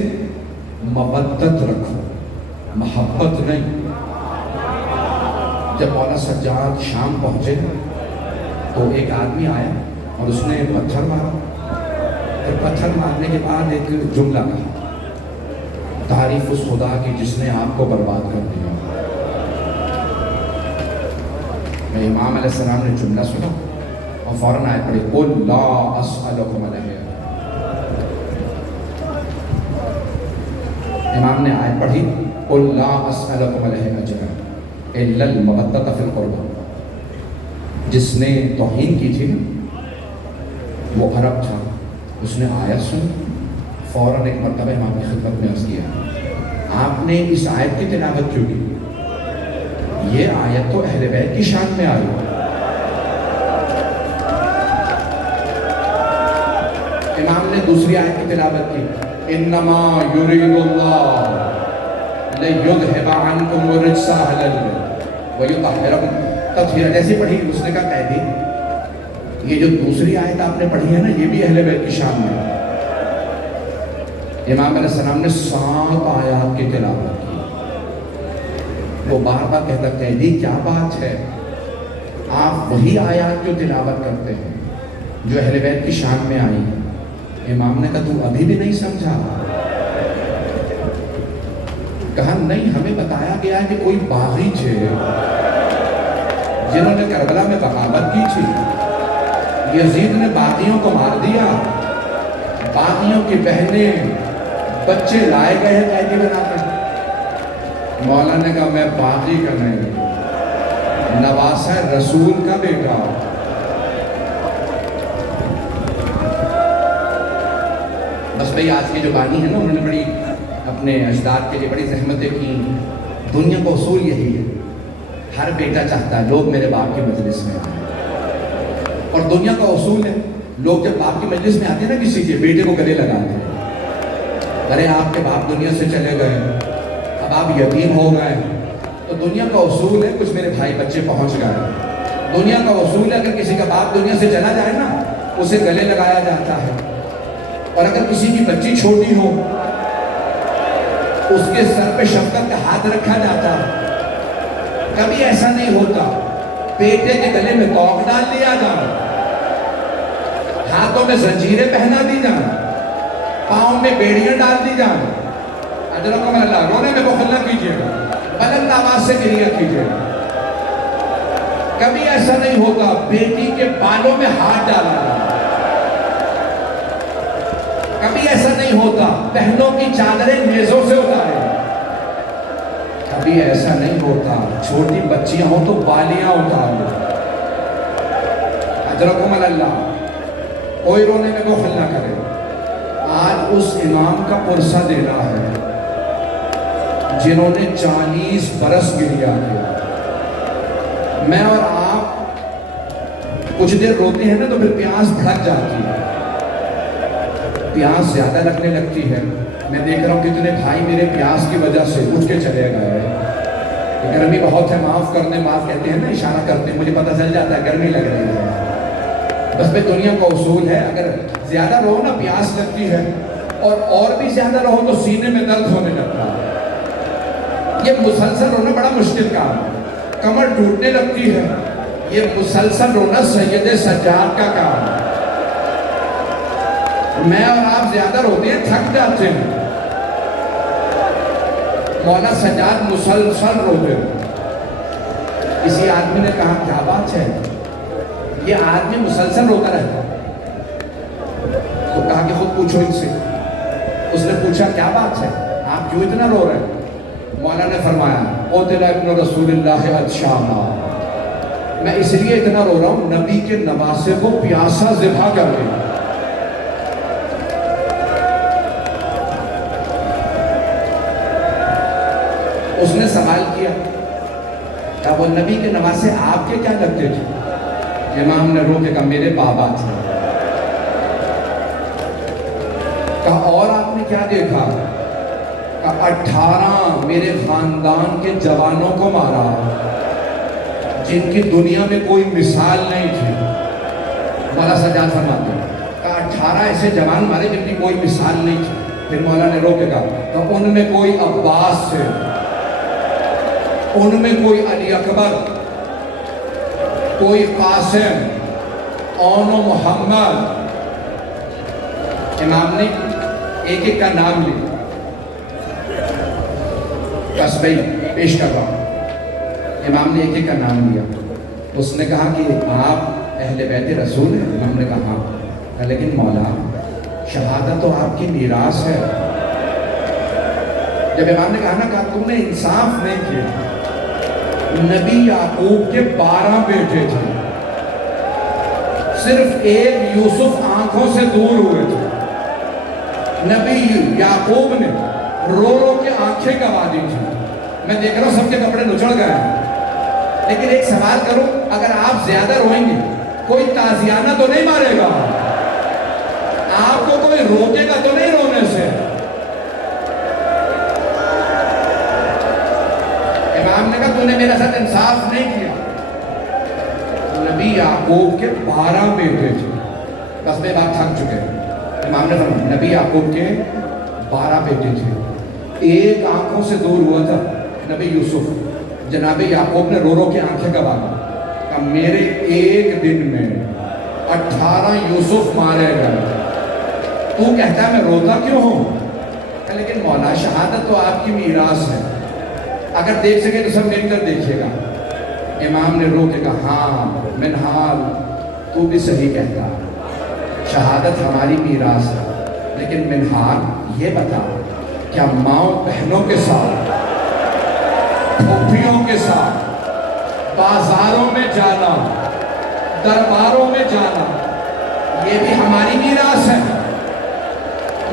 مودت رکھو, محبت نہیں. جب مولا سجاد شام پہنچے تو ایک آدمی آیا اور اس نے پتھر مارا. پتھر مارنے کے بعد ایک جملہ کہا, تعریف اس خدا کی جس نے آپ کو برباد کر دیا. میں امام علیہ السلام نے جملہ سنا اور فوراً آیت پڑھی قل لا اسألکم علیہ. امام نے آیت پڑھی قل لا اسألکم علیہ اجرا الا المودۃ فی القربى. جس نے توہین کی تھی وہ عرب تھا، اس نے آیت سن، فوراً ایک مرتبہ امام کی خدمت میں عرض کیا آپ نے اس آیت کی تلاوت کیوں کی؟ یہ آیت تو اہل بیت کی شان میں آئی. امام نے دوسری آیت کی تلاوت کی انما یرید اللہ لیذھب عنکم الرجس اہل البیت ویطہرکم تطہیرا. جیسے پڑھی اس نے کہا قیدی یہ جو دوسری آیت آپ نے پڑھی ہے نا یہ بھی اہل بیت کی شان میں. امام علیہ السلام نے 7 آیات کی تلاوت کی. وہ بار بار کہتا قیدی کیا بات ہے، آپ وہی آیات جو تلاوت کرتے ہیں جو اہل بیت کی شان میں آئی. امام نے کہا تم ابھی بھی نہیں سمجھا؟ کہا نہیں، ہمیں بتایا گیا ہے کہ کوئی باغی تھے جنہوں نے کربلا میں بغاوت کی تھی. یزید نے باغیوں کو مار دیا، باغیوں کی بہنیں بچے لائے گئے ہیں قیدی بنا کر. مولا نے کہا میں باغی کا نہیں، نواسہ رسول کا بیٹا. بس بھئی آج کے جو بانی ہیں نا انہوں نے بڑی اپنے اجداد کے لیے بڑی زحمتیں کی. دنیا کا اصول یہی ہے، ہر بیٹا چاہتا ہے لوگ میرے باپ کی مجلس میں آئیں. اور دنیا کا اصول ہے لوگ جب باپ کی مجلس میں آتے ہیں نا کسی کے بیٹے کو گلے لگاتے ہیں. ارے آپ کے باپ دنیا سے چلے گئے، اب آپ یتیم ہو گئے. تو دنیا کا اصول ہے کچھ میرے بھائی بچے پہنچ گئے. دنیا کا اصول ہے اگر کسی کا باپ دنیا سے چلا جائے نا اسے گلے لگایا جاتا ہے. اور اگر کسی کی بچی چھوٹی ہو اس کے سر پہ شفقت کا ہاتھ رکھا جاتا ہے. کبھی ایسا نہیں ہوتا بیٹے کے گلے میں توق ڈال دیا جائے، ہاتھوں میں زنجیریں پہنا دی جائیں، پاؤں میں بیڑیاں ڈال دی جائیں. اجرکم اللہ. رونے میں بخل نہ کیجیے گا، بلند آواز سے گریہ کیجیے گا. کبھی ایسا نہیں ہوتا بیٹی کے بالوں میں ہاتھ ڈالنا. کبھی ایسا نہیں ہوتا بہنوں کی چادریں میزوں سے اتارے. کبھی ایسا نہیں ہوتا چھوٹی بچیاں ہوں تو بالیاں اتارے. اجرکم اللہ. کوئی رونے میں بخل نہ کرے. آج اس امام کا پرسہ دینا ہے جنہوں نے 40 برس گریہ کیا. میں اور آپ کچھ دیر روتے ہیں نا تو پھر پیاس بھڑک جاتی ہے، پیاس زیادہ لگنے لگتی ہے. میں دیکھ رہا ہوں کتنے بھائی میرے پیاس کی وجہ سے اٹھ کے چلے گئے. گرمی بہت ہے، معاف کرنے، معاف کہتے ہیں نا، اشارہ کرتے ہیں، مجھے پتہ چل جاتا ہے گرمی لگ رہی ہے. بس میں دنیا کا اصول ہے اگر زیادہ رہو نا پیاس لگتی ہے، اور بھی زیادہ رہو تو سینے میں درد ہونے لگتا ہے. یہ مسلسل رونا بڑا مشکل کام ہے، کمر ٹوٹنے لگتی ہے. یہ مسلسل رونا سید سجاد کا کام ہے. میں اور آپ زیادہ روتے ہیں، تھک جاتے ہیں. مولا سجاد مسلسل روتے ہیں. کسی آدمی نے کہا کیا بات ہے، یہ آدمی مسلسل روتا رہتا ہے. تو کہا کہ خود پوچھو ان سے. اس نے پوچھا کیا بات ہے، آپ کیوں اتنا رو رہے ہیں؟ مولا نے فرمایا قتل ابن رسول اللہ اتشاما. میں اس لیے اتنا رو رہا ہوں نبی کے نواسے کو پیاسا ذبح کر دیں. اس نے سوال کیا کہ وہ نبی کے نواسے آپ کے کیا لگتے تھے؟ امام نے رو کے کہا میرے بابا تھے. کہا اور آپ نے کیا دیکھا؟ کہا 18 میرے خاندان کے جوانوں کو مارا جن کی دنیا میں کوئی مثال نہیں تھی. مولا سجاد فرماتے ہیں کہا 18 ایسے جوان مارے جن کی کوئی مثال نہیں تھی. پھر مولا نے رو کے کہا کہ ان میں کوئی عباس تھے، ان میں کوئی علی اکبر، کوئی قاسم، اون و محمد. امام نے ایک ایک کا نام لیا. بس بھائی پیش کر رہا ہوں. امام نے ایک ایک کا نام لیا. اس نے کہا کہ آپ اہل بیت رسول ہیں؟ امام نے کہا ہاں. لیکن مولا شہادت تو آپ کی میراث ہے. جب امام نے کہا تم نے انصاف نہیں کیا. نبی یعقوب کے 12 بیٹے تھے, صرف ایک یوسف آنکھوں سے دور ہوئے تھے. نبی یعقوب نے رو رو کے آنکھیں گوا دی تھی. میں دیکھ رہا ہوں سب کے کپڑے نچڑ گئے ہیں, لیکن ایک سوال کروں, اگر آپ زیادہ روئیں گے کوئی تازیانہ تو نہیں مارے گا, آپ کو کوئی روکے گا تو نہیں رونے سے. امام نے کہا تو نے میرے ساتھ انصاف نہیں کیا. نبی یعقوب کے 12 بیٹے تھے. بس میں بات تھک چکے. امام نے فرمایا نبی یعقوب کے 12 بیٹے تھے, ایک آنکھوں سے دور ہوا تھا نبی یوسف. جناب یعقوب نے رو رو کے آنکھیں گوا دی. کہ میرے ایک دن میں 18 یوسف مارے گئے, تو کہتا ہے میں روتا کیوں ہوں؟ لیکن مولا شہادت تو آپ کی میراث ہے, اگر دیکھ سکے تو سب مل کر دیکھیے گا. امام نے رو کے کہا ہاں منحال تو بھی صحیح کہتا, شہادت ہماری میراث ہے, لیکن منحال یہ بتا کیا ماؤں بہنوں کے ساتھ, پھوپھیوں کے ساتھ بازاروں میں جانا, درباروں میں جانا, یہ بھی ہماری میراث ہے؟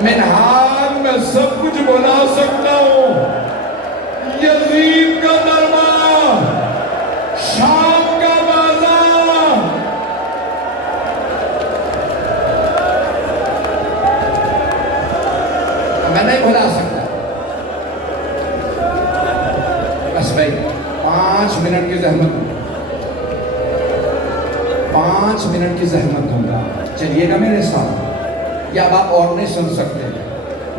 منحال میں سب کچھ بنا سکتا ہوں, یزید کا دربار, شام کا بازار, میں نہیں بھلا سکتا. بس بھائی 5 منٹ کی زحمت, 5 منٹ کی زحمت دوں گا, چلیے گا میرے ساتھ, یا اب آپ اور نہیں سن سکتے؟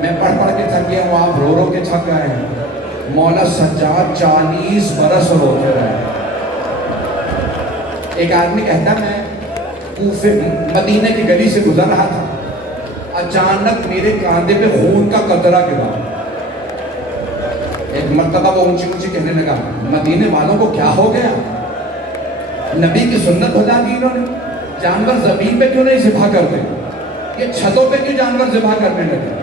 میں پڑھ پڑھ کے تھک گیا ہوں, آپ رو رو کے تھک گئے ہیں. مولا سجاد 40 برس روتے رہے. ایک آدمی کہتا میں مدینہ کی گلی سے گزر رہا تھا, اچانک میرے کاندھے پہ خون کا قطرہ گرا. ایک مرتبہ وہ اونچی اونچی کہنے لگا مدینے والوں کو کیا ہو گیا؟ نبی کی سنت بھلا دی انہوں نے. جانور زمین پہ کیوں نہیں ذبح کرتے, یہ چھتوں پہ کیوں جانور ذبح کرنے لگے؟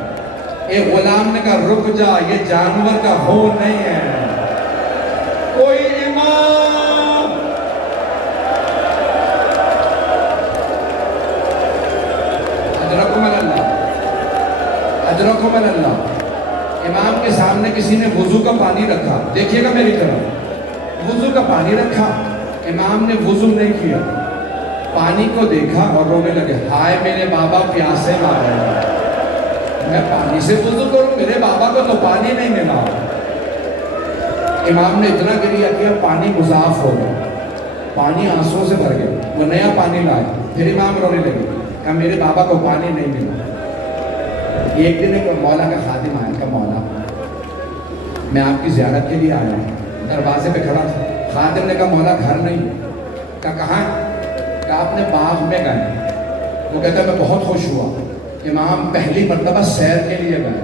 ایک غلام نے کہا رک جا, یہ جانور کا خون نہیں ہے, کوئی امام اجرکم اللہ, اجرکم اللہ. امام کے سامنے کسی نے وضو کا پانی رکھا, دیکھیے گا میری طرف, وضو کا پانی رکھا, امام نے وضو نہیں کیا, پانی کو دیکھا اور رونے لگے, ہائے میرے بابا پیاسے مار رہے ہیں, میں پانی سے وضو کروں, میرے بابا کو تو پانی نہیں ملا. امام نے اتنا گریہ کیا پانی گزاف ہو گیا, پانی آنسوں سے بھر گیا, وہ نیا پانی لائے, پھر امام رونے لگے, کہا میرے بابا کو پانی نہیں ملا. ایک دن ایک مولا کا خادم آیا, کہا مولا میں آپ کی زیارت کے لیے آیا ہوں. دروازے پہ کھڑا تھا, خادم نے کہا مولا گھر نہیں. کہا کہاں؟ کہا اپنے باغ میں گئے. وہ کہتا ہے میں بہت خوش ہوا, امام پہلی مرتبہ سیر کے لیے گئے.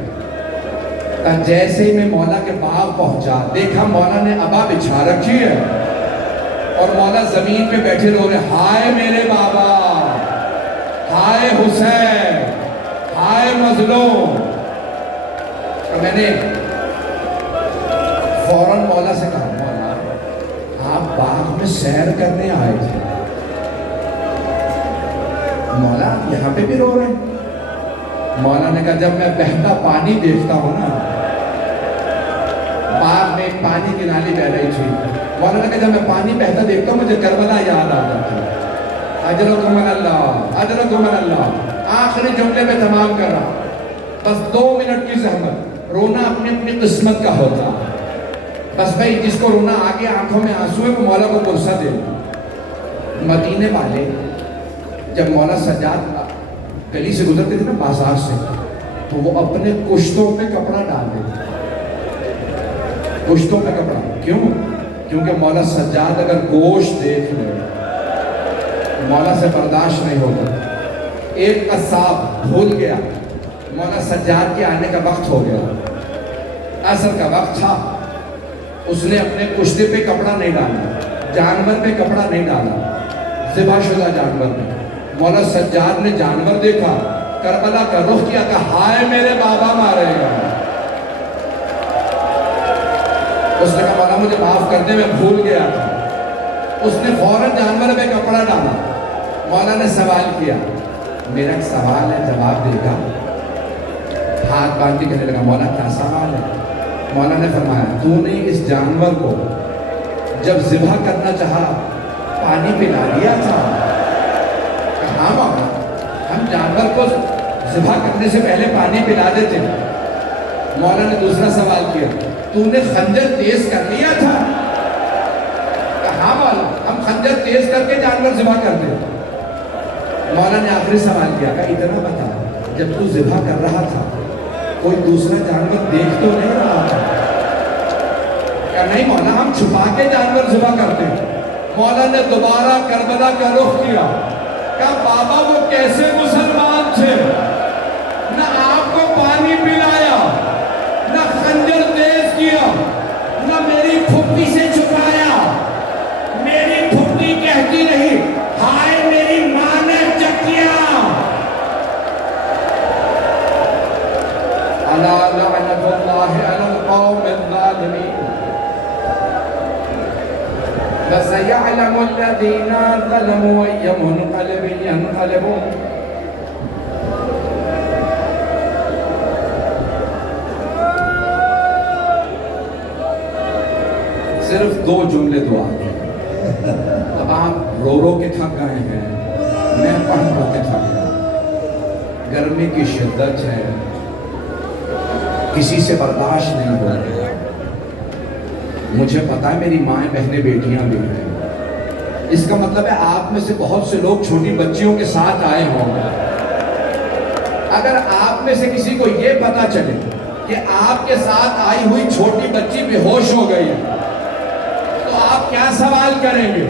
کہا جیسے ہی میں مولا کے باغ پہنچا, دیکھا مولا نے ابا بچھا رکھی ہے اور مولا زمین پہ بیٹھے رو رہے, ہائے میرے بابا, ہائے حسین, ہائے مظلوم. میں نے فوراً مولا سے کہا مولا آپ باغ میں سیر کرنے آئے تھے, مولا یہاں پہ بھی رو رہے ہیں؟ مولا نے کہا جب میں بہتا پانی دیکھتا ہوں نا, باغ میں ایک پانی کی نالی بہ رہی تھی, مولا نے کہا جب میں پانی بہتا دیکھتا ہوں مجھے کربلا یاد آتا تھا. اجرکم اللہ, اجرکم اللہ. آخری جملے میں تمام کر رہا, بس 2 منٹ کی زحمت, رونا اپنی اپنی قسمت کا ہوتا. بس بھائی جس کو رونا آگے آنکھوں میں آنسو ہے وہ مولا کو غصہ دے. مدینے والے جب مولا سجاد گلی سے گزرتے تھے نا بازار سے, تو وہ اپنے کشتوں پہ کپڑا ڈال دیتے, کشتوں پہ کپڑا. کیوں؟ کیونکہ مولا سجاد اگر گوشت دیکھ لے مولا سے برداشت نہیں ہوتا. ایک قصاب بھول گیا, مولا سجاد کے آنے کا وقت ہو گیا, عصر کا وقت تھا, اس نے اپنے کشتے پہ کپڑا نہیں ڈالا, جانور پہ کپڑا نہیں ڈالا, ذبح شدہ جانور پہ. مولا سجاد نے جانور دیکھا, کربلا کا رخ کیا, کہا ہائے میرے بابا مارے گا. اس نے کہا مولا مجھے معاف کر دے، میں بھول گیا تھا۔ اس نے فوراً جانور پہ کپڑا ڈالا۔ مولا نے سوال کیا، میرا ایک سوال ہے، جواب دے گا؟ ہاتھ باندھ کے کہنے لگا مولا کیا سوال ہے؟ مولا نے فرمایا تو نے اس جانور کو جب ذبح کرنا چاہا پانی پلا دیا تھا؟ کہا ہاں مولا، ہم جانور کو ذبح کرنے سے پہلے پانی پلا دیتے ہیں۔ مولا نے دوسرا سوال کیا، تو نے خنجر تیز کر لیا تھا؟ کہا ہاں مولا، ہم خنجر تیز کر کے جانور ذبح کرتے ہیں۔ مولا نے آخری سوال کیا، کہا اتنا بتا، جب تو ذبح کر رہا تھا کوئی دوسرا جانور دیکھ تو نہیں رہا تھا؟ کہا نہیں مولا، ہم چھپا کے جانور ذبح کرتے ہیں۔ مولا نے دوبارہ کربلا کا رخ کیا، کہا بابا وہ کیسے مسلمان تھے؟ نہ آپ کو پانی پلایا، نہ خنجر تیز کیا، نہ میری پھپھی سے چھپایا۔ میری پھپھی کہتی رہی ہائے میری ماں نے چکیا۔ الا لعنت اللہ علی القوم الظالمین فسيعلم الذين ظلموا أي منقلب ينقلبون۔ صرف دو جملے دعا کے، اب آپ رو رو کے تھک گئے ہیں، میں پڑھ کے تھک گیا۔ گرمی کی شدت ہے، کسی سے برداشت نہیں ہو رہا۔ مجھے پتا ہے میری مائیں بہنیں بیٹیاں بھی ہیں، اس کا مطلب ہے آپ میں سے بہت سے لوگ چھوٹی بچیوں کے ساتھ آئے ہوں گے۔ اگر آپ میں سے کسی کو یہ پتا چلے کہ آپ کے ساتھ آئی ہوئی چھوٹی بچی بے ہوش ہو گئی ہے تو آپ کیا سوال کریں گے؟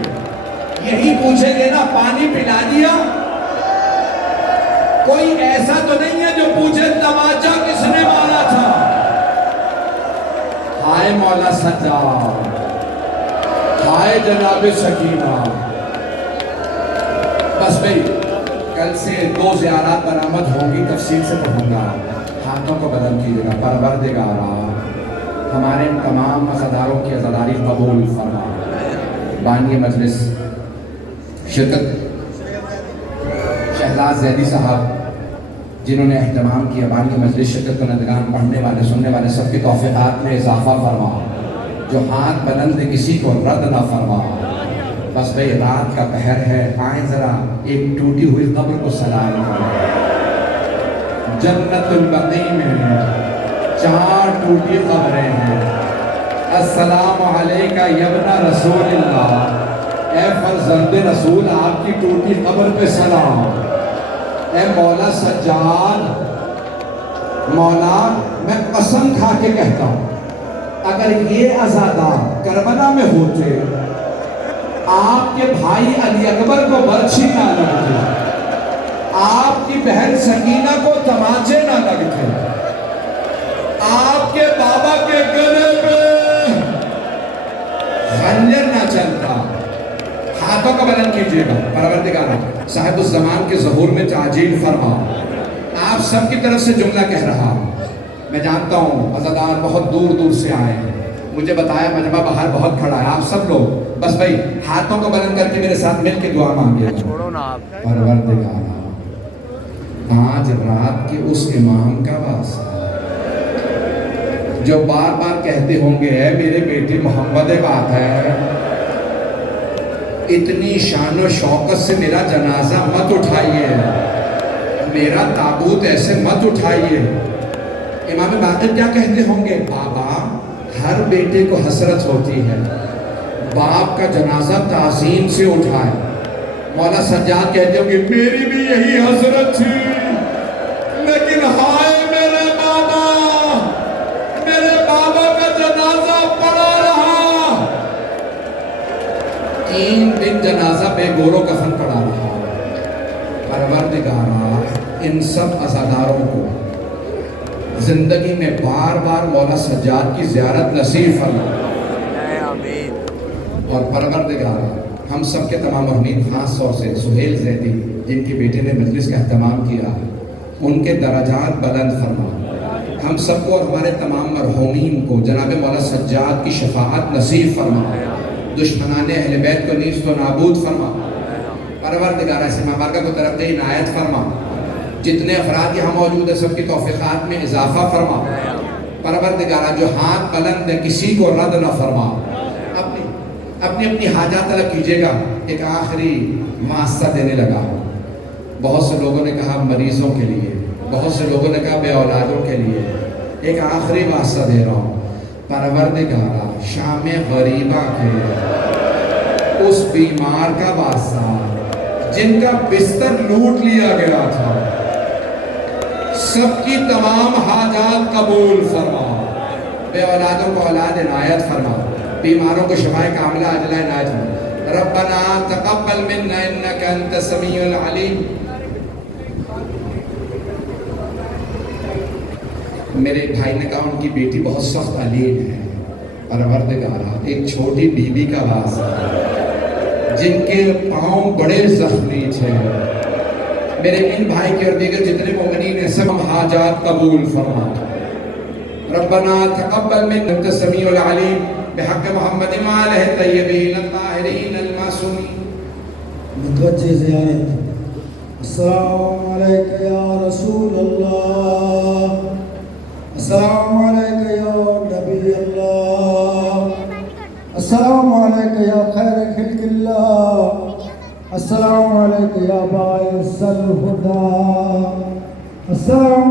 یہی پوچھیں گے نا پانی پلا دیا؟ کوئی ایسا تو نہیں ہے جو پوچھے تماچا کس نے مارا تھا؟ ہائے مولا سجاد، ہائے جناب سکینہ۔ بس بھئی کل سے 2 زیارات برآمد ہوں گی، تفصیل سے پڑھوں گا، ہاتھوں کو بلند کیجیے گا۔ پروردگارا ہمارے تمام عزاداروں کی عزاداری قبول فرما۔ بانی مجلس شرکت شہزاد زیدی صاحب جنہوں نے اہتمام کیا، بانی مجلس شرکت کنندگان، پڑھنے والے سننے والے سب کی توفیقات میں اضافہ فرما، جو ہاتھ بلند کسی کو رد نہ فرما۔ بس بھئی رات کا پہر ہے، آئیں ذرا ایک ٹوٹی ہوئی قبر کو سلام کریں۔ جنت البقیع میں 4 ٹوٹی قبریں ہیں۔ السلام علیکہ یبن رسول اللہ، اے فرزند رسول آپ کی ٹوٹی قبر پہ سلام۔ اے مولا سجاد، مولا میں قسم کھا کے کہتا ہوں اگر یہ عزادار کربلا میں ہوتے، آپ کے بھائی علی اکبر کو برچھی نہ لگتے، آپ کی بہن سکینہ کو تماچے نہ لگتے، آپ کے بابا کے گلے پہ خنجر نہ چلتا۔ ہاتھوں کو بلند کیجیے گا۔ پروردگارا صاحب الزمان کے ظہور میں تعجیل فرما۔ آپ سب کی طرف سے جملہ کہہ رہا ہوں، میں جانتا ہوں عزادار بہت دور دور سے آئے ہیں، مجھے بتایا مجمع باہر بہت کھڑا ہے، آپ سب لوگ بس بھائی ہاتھوں کو بلند کر کے میرے ساتھ مل کے دعا مانگے گا۔ پروردگارا آج رات کے اس امام کا واسطہ جو بار بار کہتے ہوں گے اے میرے بیٹے محمد بات ہے، اتنی شان و شوقت سے میرا جنازہ مت اٹھائیے، میرا تابوت ایسے مت اٹھائیے۔ امام باقر کیا کہتے ہوں گے؟ بابا ہر بیٹے کو حسرت ہوتی ہے باپ کا جنازہ تعظیم سے اٹھائے۔ مولا سجاد کہتے ہوں گے میری بھی یہی حسرت تھی، لیکن ہائے میرے بابا کا جنازہ پڑا رہا، 3 دن جنازہ بے گور و کفن پڑا رہا۔ پروردگارا ان سب عزاداروں کو زندگی میں بار بار مولا سجاد کی زیارت نصیب فرما۔ اور پروردگارا ہم سب کے تمام مرحومین، خاص طور سے سہیل زیدی جن کے بیٹے نے مجلس کا اہتمام کیا، ان کے درجات بلند فرما۔ ہم سب کو اور ہمارے تمام مرحومین کو جناب مولا سجاد کی شفاعت نصیب فرما، دشمنان اہل بیت کو نیست و نابود فرما، پروردگار اس مبارکہ کو ترقی عنایت فرما، جتنے افراد یہاں موجود ہیں سب کی توفیقات میں اضافہ فرما، پروردگار جو ہاتھ بلند ہے کسی کو رد نہ فرما، اپنی حاجات طلب کیجیے گا۔ ایک آخری واسطہ دینے لگا ہوں، بہت سے لوگوں نے کہا مریضوں کے لیے، بہت سے لوگوں نے کہا بے اولادوں کے لیے، ایک آخری واسطہ دے رہا ہوں، پروردگارا شام غریبہ کے اس بیمار کا واسطہ جن کا بستر لوٹ لیا گیا تھا، سب کی تمام حاجات قبول فرما، بے اولادوں کو اولاد عنایت فرما، بیماروں کو شفائے کاملہ عاجلہ عنایت فرما۔ ربنا تقبل منا انک انت السمیع العلیم۔ میرے بھائی نے کہا ان کی بیٹی بہت سخت علیم ہے، پروردگارا ایک چھوٹی بی بی کا واسطہ جن کے پاؤں بڑے زخمی تھے، میرے ان بھائی کے اور دیگر جتنے مومنین ہیں سب حاجات قبول فرما۔ ربنا تقبل منا انت السمیع العلیم بحق محمد وآلہ الطیبین الطاہرین المعصومین۔ متوجہ زیارت۔ السلام علیکہ یا رسول اللہ، السلام علیکہ یا نبی اللہ، السلام علیکہ یا خیر خلق اللہ، السلام علیکہ یا باعث الہدی، السلام